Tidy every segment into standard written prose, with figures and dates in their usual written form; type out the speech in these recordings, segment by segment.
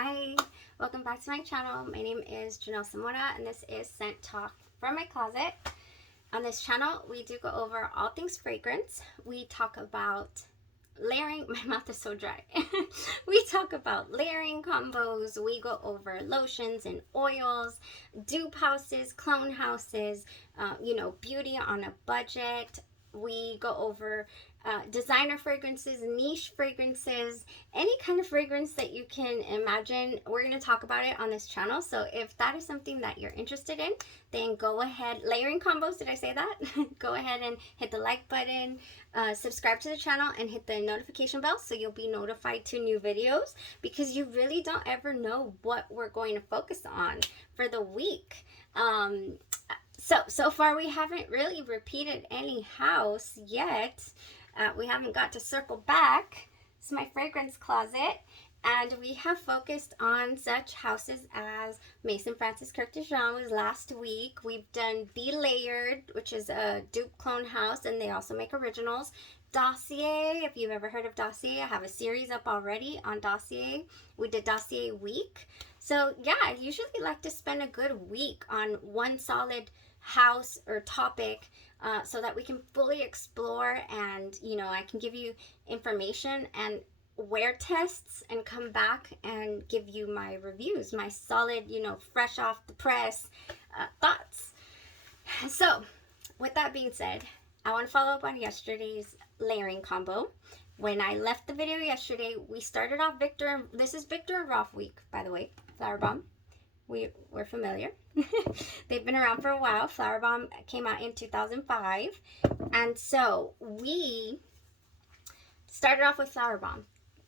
Hi, welcome back to my channel. My name is Janelle Samora and this is Scent Talk from my closet. On this channel, we do go over all things fragrance. We talk about layering, my mouth is so dry. We talk about layering combos. We go over lotions and oils, dupe houses, clone houses, beauty on a budget. We go over designer fragrances, niche fragrances, any kind of fragrance that you can imagine. We're going to talk about it on this channel. So if that is something that you're interested in, then go ahead. Layering combos, did I say that? Go ahead and hit the like button, subscribe to the channel, and hit the notification bell so you'll be notified to new videos, because you really don't ever know what we're going to focus on for the week. So far we haven't really repeated any house yet. We haven't got to circle back. It's my fragrance closet, and we have focused on such houses as Maison Francis Kirk de Jean was last week. We've done Be Layered, which is a dupe clone house, and they also make originals. Dossier, if you've ever heard of Dossier, I have a series up already on Dossier. We did Dossier week. So yeah, I usually like to spend a good week on one solid house or topic, so that we can fully explore, and I can give you information and wear tests and come back and give you my reviews, my solid, fresh off the press thoughts. So with that being said, I want to follow up on yesterday's layering combo. When I left the video yesterday, we started off this is Victor&Rolf week, by the way. Flowerbomb, we're familiar. They've been around for a while. Flowerbomb came out in 2005, and so we started off with Flowerbomb.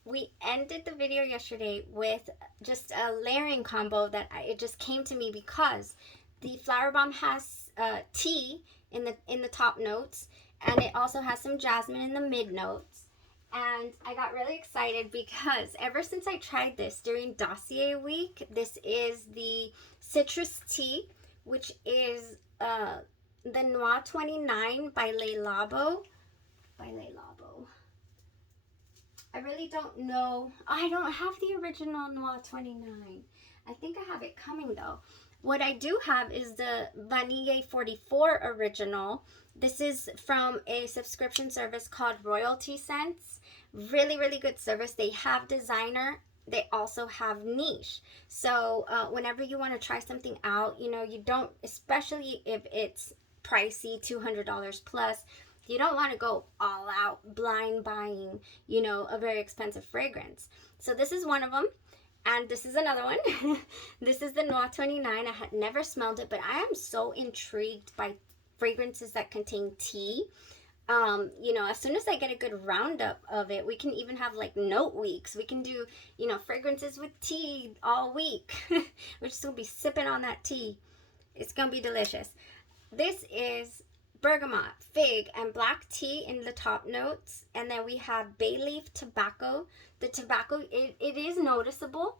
We ended the video yesterday with just a layering combo that it just came to me because the Flowerbomb has tea in the top notes, and it also has some jasmine in the mid notes. And I got really excited because ever since I tried this during Dossier week, this is the citrus tea, which is the Noir 29 by Le Labo. I really don't know. I don't have the original Noir 29. I think I have it coming though. What I do have is the Vanille 44 original. This is from a subscription service called Royalty Scents. Really, really good service. They have designer. They also have niche. So whenever you want to try something out, you don't, especially if it's pricey, $200 plus, you don't want to go all out blind buying, a very expensive fragrance. So this is one of them. And this is another one. This is the Noir 29. I had never smelled it, but I am so intrigued by fragrances that contain tea. As soon as I get a good roundup of it, we can even have like note weeks. We can do, fragrances with tea all week. We're just going to be sipping on that tea. It's going to be delicious. This is bergamot, fig, and black tea in the top notes. And then we have bay leaf tobacco. The tobacco, it is noticeable,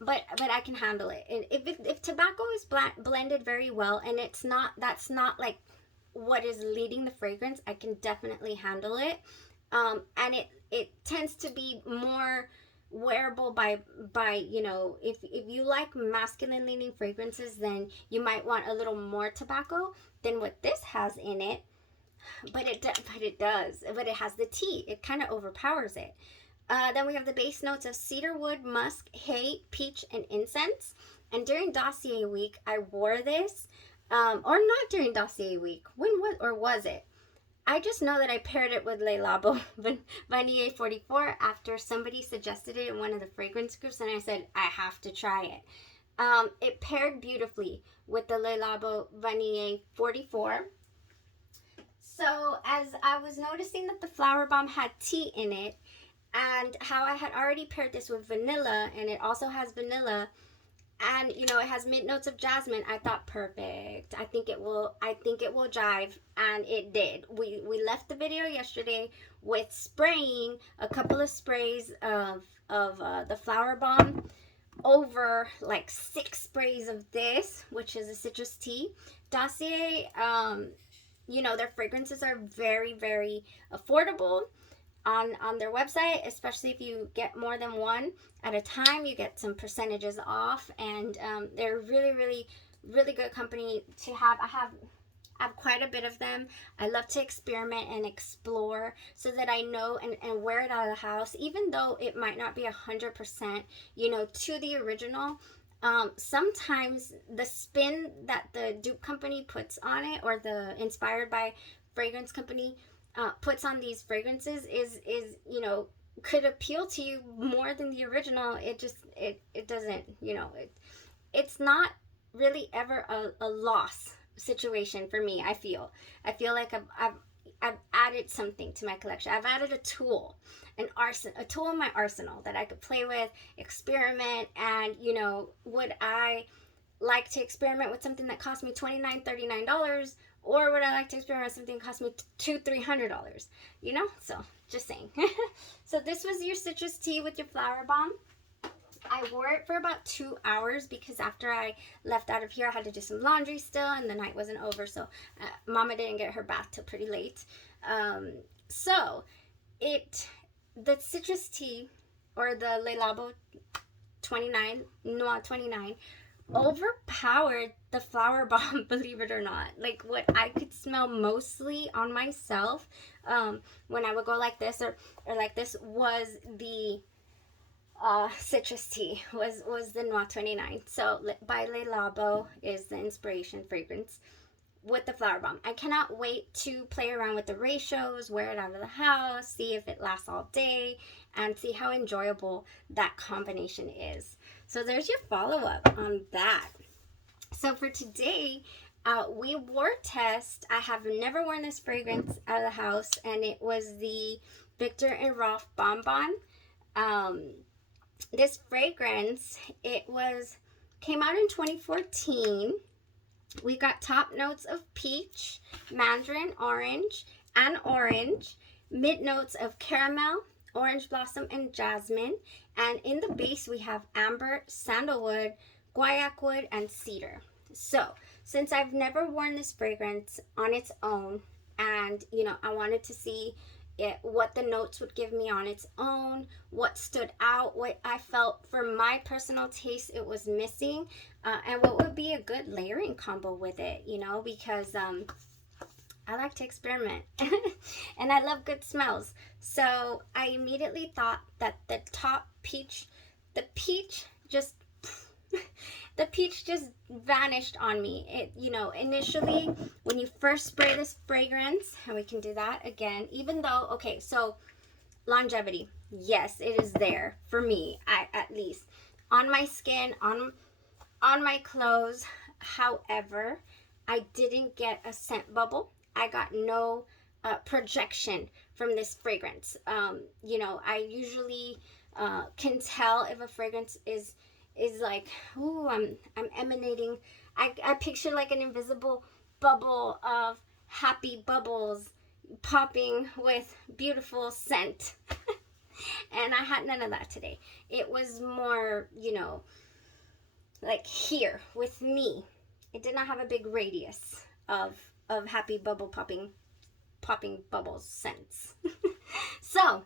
but I can handle it. And if tobacco is blended very well, and that's not like what is leading the fragrance, I can definitely handle it. And it tends to be more wearable by if you like masculine leaning fragrances, then you might want a little more tobacco than what this has in it. But it has the tea. It kind of overpowers it. Then we have the base notes of cedarwood, musk, hay, peach, and incense. And during Dossier week, I wore this. Or not during Dossier week. Was it? I just know that I paired it with Le Labo Vanille 44 after somebody suggested it in one of the fragrance groups, and I said, I have to try it. It paired beautifully with the Le Labo Vanille 44. So as I was noticing that the Flowerbomb had tea in it, and how I had already paired this with vanilla, and it also has vanilla, and it has mid notes of jasmine, I thought perfect. I think it will jive, and it did. We left the video yesterday with spraying a couple of sprays of the Flowerbomb over like 6 sprays of this, which is a citrus tea. Dossier, their fragrances are very, very affordable. on their website, especially if you get more than one at a time, you get some percentages off, and they're really, really, really good company to have. I have quite a bit of them. I love to experiment and explore so that I know and wear it out of the house, even though it might not be 100%, you know, to the original. Sometimes the spin that the dupe company puts on it, or the inspired by fragrance company puts on these fragrances is you know, could appeal to you more than the original. It just it doesn't, you know, it's not really ever a loss situation for me. I feel like I've added something to my collection. I've added a tool, a tool in my arsenal that I could play with, experiment, and, you know, would I like to experiment with something that cost me $29, $39, or would I like to experiment with something that cost me $200, $300? You know, so just saying. So this was your citrus tea with your Flowerbomb. I wore it for about 2 hours because after I left out of here, I had to do some laundry still, and the night wasn't over, so Mama didn't get her bath till pretty late. So the citrus tea, or the Le Labo 29 Noir 29, overpowered the Flowerbomb, believe it or not. Like, what I could smell mostly on myself when I would go like this or like this was the citrus tea, was the Noir 29. So by Le Labo is the inspiration fragrance with the Flowerbomb. I cannot wait to play around with the ratios, wear it out of the house, see if it lasts all day, and see how enjoyable that combination is. So there's your follow-up on that. So for today, we wore test. I have never worn this fragrance out of the house, and it was the Victor&Rolf Bonbon. This fragrance, came out in 2014. We got top notes of peach, mandarin, orange, and orange, mid notes of caramel, orange blossom, and jasmine. And in the base, we have amber, sandalwood, guaiac wood, and cedar. So since I've never worn this fragrance on its own, and, you know, I wanted to see what the notes would give me on its own, what stood out, what I felt for my personal taste it was missing, and what would be a good layering combo with it, you know, because I like to experiment and I love good smells. So I immediately thought that the peach just the peach just vanished on me. It, you know, initially when you first spray this fragrance, and we can do that again, even though, okay, so longevity, yes, it is there for me, at least on my skin, on my clothes. However, I didn't get a scent bubble. I got no projection from this fragrance. You know, I usually can tell if a fragrance is like, ooh, I'm emanating. I picture like an invisible bubble of happy bubbles popping with beautiful scent. And I had none of that today. It was more, you know, like here with me. It did not have a big radius of happy bubble popping bubbles scents. So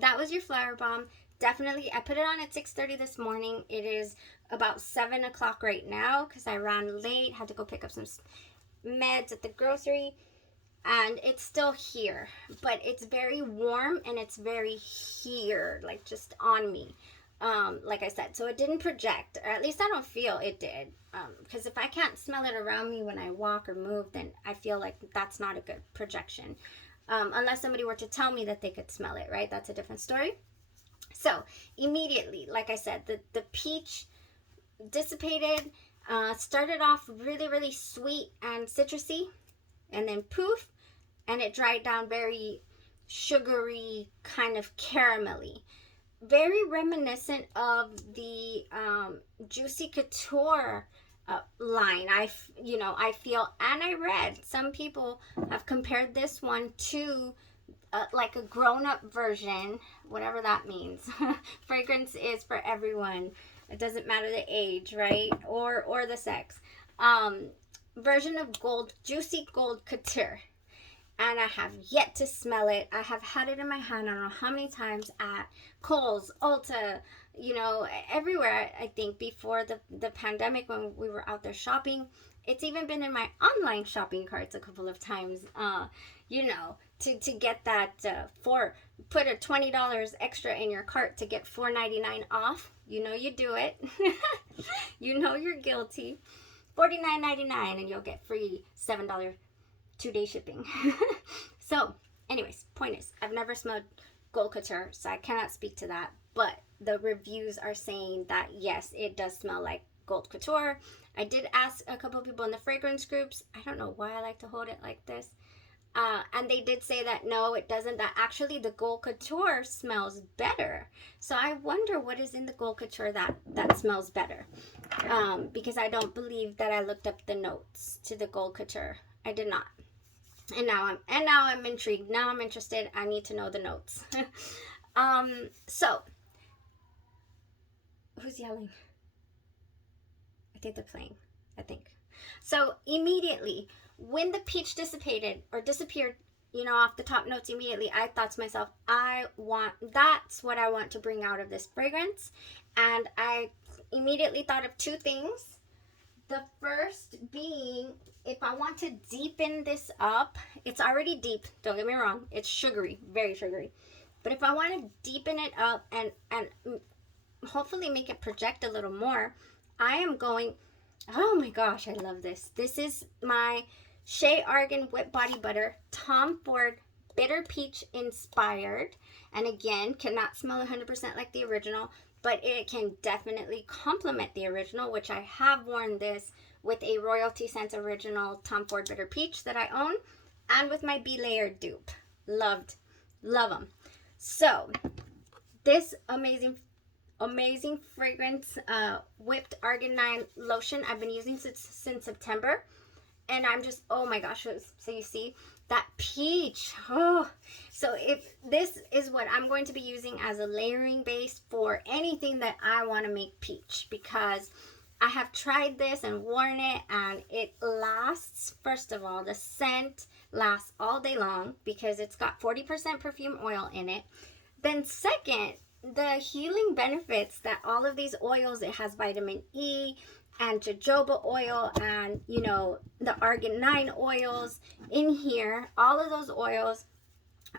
that was your Flowerbomb. Definitely, I put it on at 6:30 this morning. It is about 7 o'clock right now because I ran late, had to go pick up some meds at the grocery, and it's still here, but it's very warm and it's very here, like just on me, like I said. So it didn't project, or at least I don't feel it did, because if I can't smell it around me when I walk or move, then I feel like that's not a good projection, unless somebody were to tell me that they could smell it, right? That's a different story. So immediately, like I said, the peach dissipated, started off really, really sweet and citrusy, and then poof, and it dried down very sugary, kind of caramelly. Very reminiscent of the Juicy Couture line. I feel, and I read some people have compared this one to like a grown-up version, whatever that means. Fragrance is for everyone. It doesn't matter the age, right? Or the sex. Version of Juicy Gold Couture. and I have yet to smell it. I have had it in my hand I don't know how many times at Kohl's, Ulta, you know, everywhere. I think before the pandemic when we were out there shopping. It's even been in my online shopping carts a couple of times. You know, to get that put a $20 extra in your cart to get $4.99 off. You know you do it. You know you're guilty. $49.99 and you'll get free $7 2-day shipping. So, anyways, point is, I've never smelled Gold Couture, so I cannot speak to that. But the reviews are saying that yes, it does smell like Gold Couture. I did ask a couple of people in the fragrance groups. I don't know why I like to hold it like this. And they did say that no, it doesn't. That actually the Gold Couture smells better. So I wonder what is in the Gold Couture that smells better. Because I don't believe that I looked up the notes to the Gold Couture. I did not. And now I'm intrigued. Now I'm interested. I need to know the notes. So who's yelling? I think they're playing. I think. So immediately when the peach disappeared, you know, off the top notes immediately, I thought to myself, that's what I want to bring out of this fragrance. And I immediately thought of two things. The first being, if I want to deepen this up, it's already deep, don't get me wrong. It's sugary, very sugary. But if I want to deepen it up and hopefully make it project a little more, I am going, oh my gosh, I love this. This is my Shea Argan Whipped Body Butter, Tom Ford Bitter Peach inspired. And again, cannot smell 100% like the original, but it can definitely complement the original, which I have worn this with a Royalty Scents original Tom Ford Bitter Peach that I own, and with my Be Layered dupe. Love them. So this amazing fragrance Whipped Argan lotion I've been using since September, and I'm just, oh my gosh. So you see that peach. Oh, so if this is what I'm going to be using as a layering base for anything that I want to make peach, because I have tried this and worn it, and it lasts. First of all, the scent lasts all day long because it's got 40% perfume oil in it. Then second, the healing benefits that all of these oils, it has vitamin E and jojoba oil and, you know, the argan 9 oils in here. All of those oils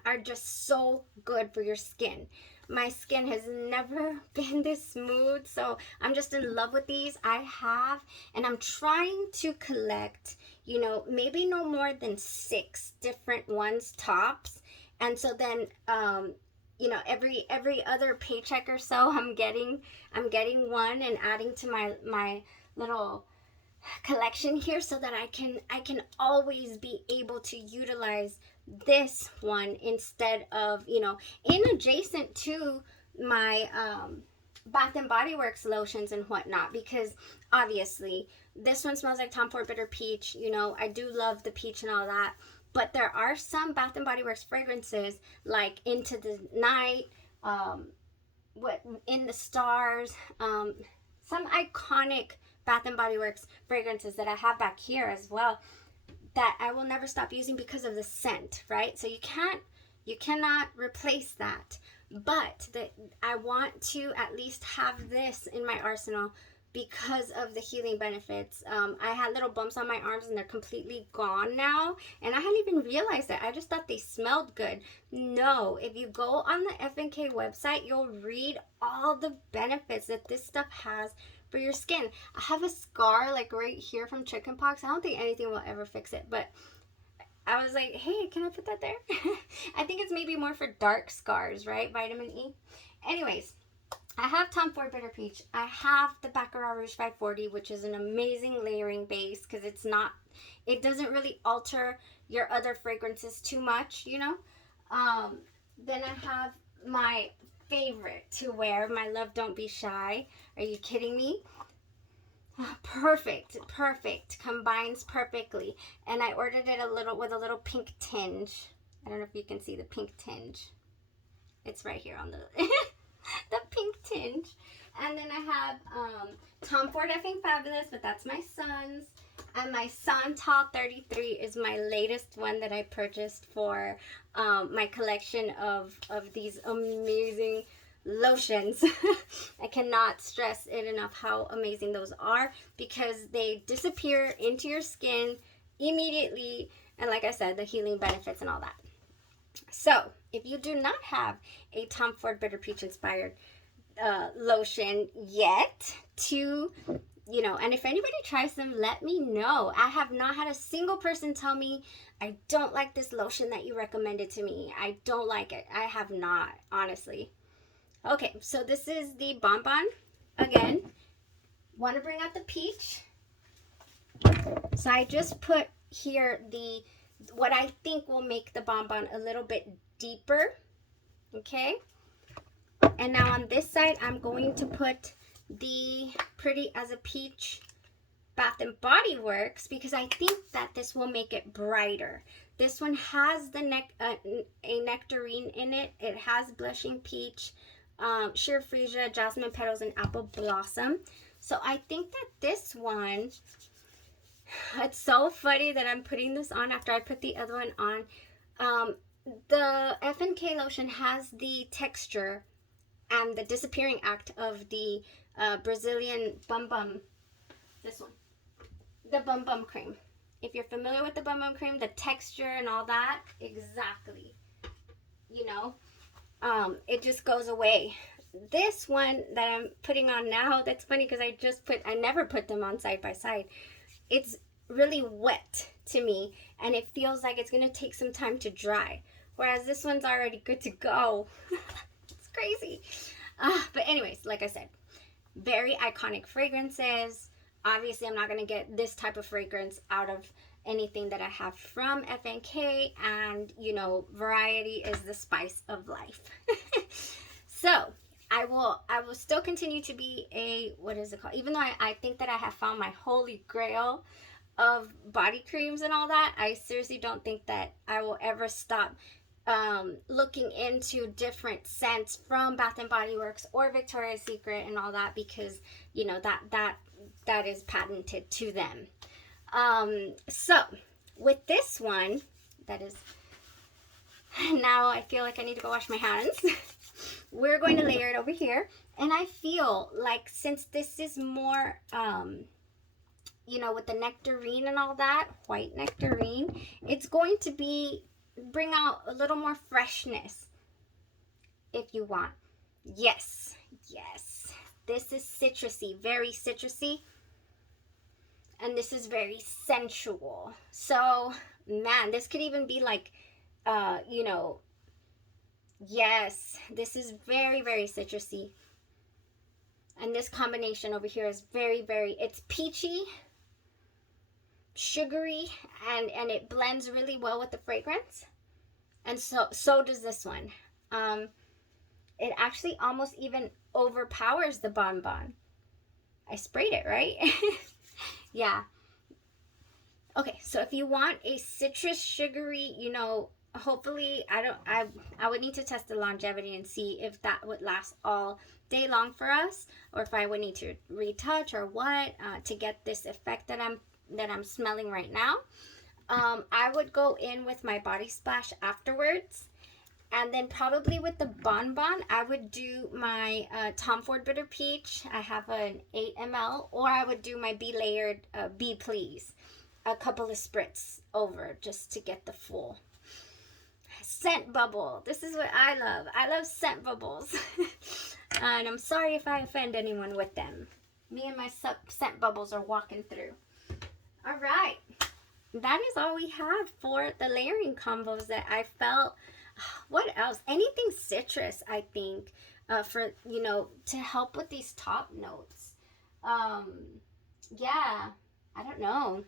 are just so good for your skin. My skin has never been this smooth, so I'm just in love with these. And I'm trying to collect, you know, maybe no more than 6 different ones tops. And so then, you know, every other paycheck or so, I'm getting one and adding to my little collection here, so that I can always be able to utilize this one instead of, you know, in adjacent to my Bath and Body Works lotions and whatnot, because obviously this one smells like Tom Ford Bitter Peach. You know, I do love the peach and all that, but there are some Bath and Body Works fragrances like Into the Night, In the Stars, some iconic Bath and Body Works fragrances that I have back here as well, that I will never stop using because of the scent, right? So you cannot replace that. But I want to at least have this in my arsenal because of the healing benefits. I had little bumps on my arms and they're completely gone now, and I hadn't even realized that. I just thought they smelled good. No, if you go on the F&K website, you'll read all the benefits that this stuff has for your skin. I have a scar like right here from chickenpox. I don't think anything will ever fix it, but I was like, hey, can I put that there? I think it's maybe more for dark scars, right? Vitamin E. Anyways, I have Tom Ford Bitter Peach. I have the Baccarat Rouge 540, which is an amazing layering base because it doesn't really alter your other fragrances too much, you know. Then I have my favorite to wear, my Love Don't Be Shy. Are you kidding me? Perfect, combines perfectly. And I ordered it with a little pink tinge. I don't know if you can see the pink tinge. It's right here on the the pink tinge. And then I have Tom Ford Effing Fabulous, but that's my son's. And my Santal 33 is my latest one that I purchased for my collection of these amazing lotions. I cannot stress it enough how amazing those are, because they disappear into your skin immediately, and like I said, the healing benefits and all that. So if you do not have a Tom Ford Bitter Peach inspired lotion yet, to and if anybody tries them, let me know. I have not had a single person tell me, I don't like this lotion that you recommended to me. I don't like it. I have not, honestly. Okay, so this is the Bonbon. Again, want to bring out the peach. So I just put here what I think will make the Bonbon a little bit deeper. Okay. And now on this side, I'm going to put the Pretty as a Peach Bath and Body Works, because I think that this will make it brighter. This one has the a nectarine in it. It has blushing peach, sheer freesia, jasmine petals, and apple blossom. So I think that this one, it's so funny that I'm putting this on after I put the other one on. The F&K lotion has the texture and the disappearing act of the Brazilian Bonbon. This one, the Bonbon cream. If you're familiar with the Bonbon cream, the texture and all that, exactly. It just goes away. This one that I'm putting on now, that's funny because I never put them on side by side. It's really wet to me, and it feels like it's gonna take some time to dry. Whereas this one's already good to go. It's crazy. But anyways, like I said, very iconic fragrances. Obviously, I'm not going to get this type of fragrance out of anything that I have from F&K, and variety is the spice of life. So I will still continue to be a, what is it called? Even though I think that I have found my holy grail of body creams and all that, I seriously don't think that I will ever stop looking into different scents from Bath and Body Works or Victoria's Secret and all that, because that is patented to them. So with this one, that is, now I feel like I need to go wash my hands. We're going to layer it over here, and I feel like since this is more with the nectarine and all that, white nectarine, it's going to bring out a little more freshness if you want. Yes. This is citrusy, very citrusy. And this is very sensual. So, man, this could even be like, yes, this is very, very citrusy. And this combination over here is very, very, it's peachy, sugary, and it blends really well with the fragrance. And so does this one. It actually almost even overpowers the Bonbon. I sprayed it, right? Yeah. Okay, so if you want a citrus, sugary, hopefully, I would need to test the longevity and see if that would last all day long for us, or if I would need to retouch or what to get this effect that I'm smelling right now. I would go in with my body splash afterwards, and then probably with the Bonbon, I would do my Tom Ford Bitter Peach. I have an 8 ml, or I would do my Be-Layered Be Please. A couple of spritz over just to get the full scent bubble. This is what I love. I love scent bubbles. And I'm sorry if I offend anyone with them. Me and my scent bubbles are walking through. All right. That is all we have for the layering combos that I felt. What else? Anything citrus, I think, for, to help with these top notes. Yeah, I don't know.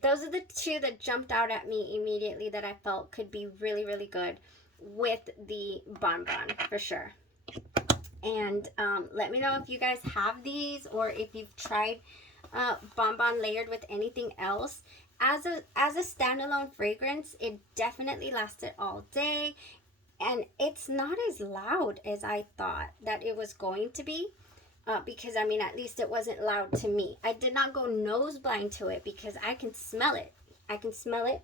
Those are the two that jumped out at me immediately that I felt could be really, really good with the Bonbon, for sure. And let me know if you guys have these, or if you've tried Bonbon layered with anything else. As a standalone fragrance, it definitely lasted all day, and it's not as loud as I thought that it was going to be. because I mean, at least it wasn't loud to me. I did not go nose blind to it because I can smell it. I can smell it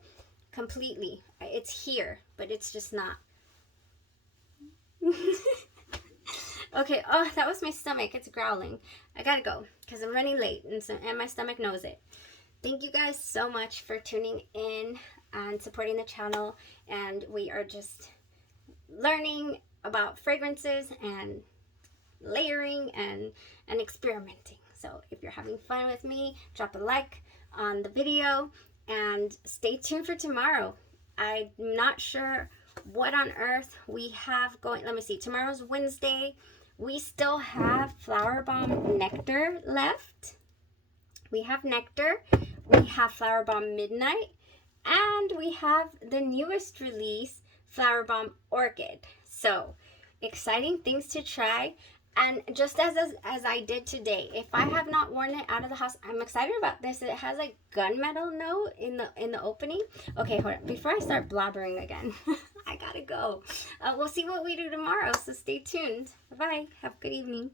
completely. It's here, but it's just not. Okay, oh, that was my stomach. It's growling. I gotta go because I'm running late, and my stomach knows it. Thank you guys so much for tuning in and supporting the channel. And we are just learning about fragrances and layering and experimenting. So if you're having fun with me, drop a like on the video and stay tuned for tomorrow. I'm not sure what on earth we have going. Let me see. Tomorrow's Wednesday. We still have Flowerbomb Nectar left. We have Nectar. We have Flowerbomb Midnight. And we have the newest release, Flowerbomb Orchid. So, exciting things to try. And just as I did today, if I have not worn it out of the house, I'm excited about this. It has a gunmetal note in the opening. Okay, hold on. Before I start blabbering again, I gotta go. We'll see what we do tomorrow, so stay tuned. Bye-bye. Have a good evening.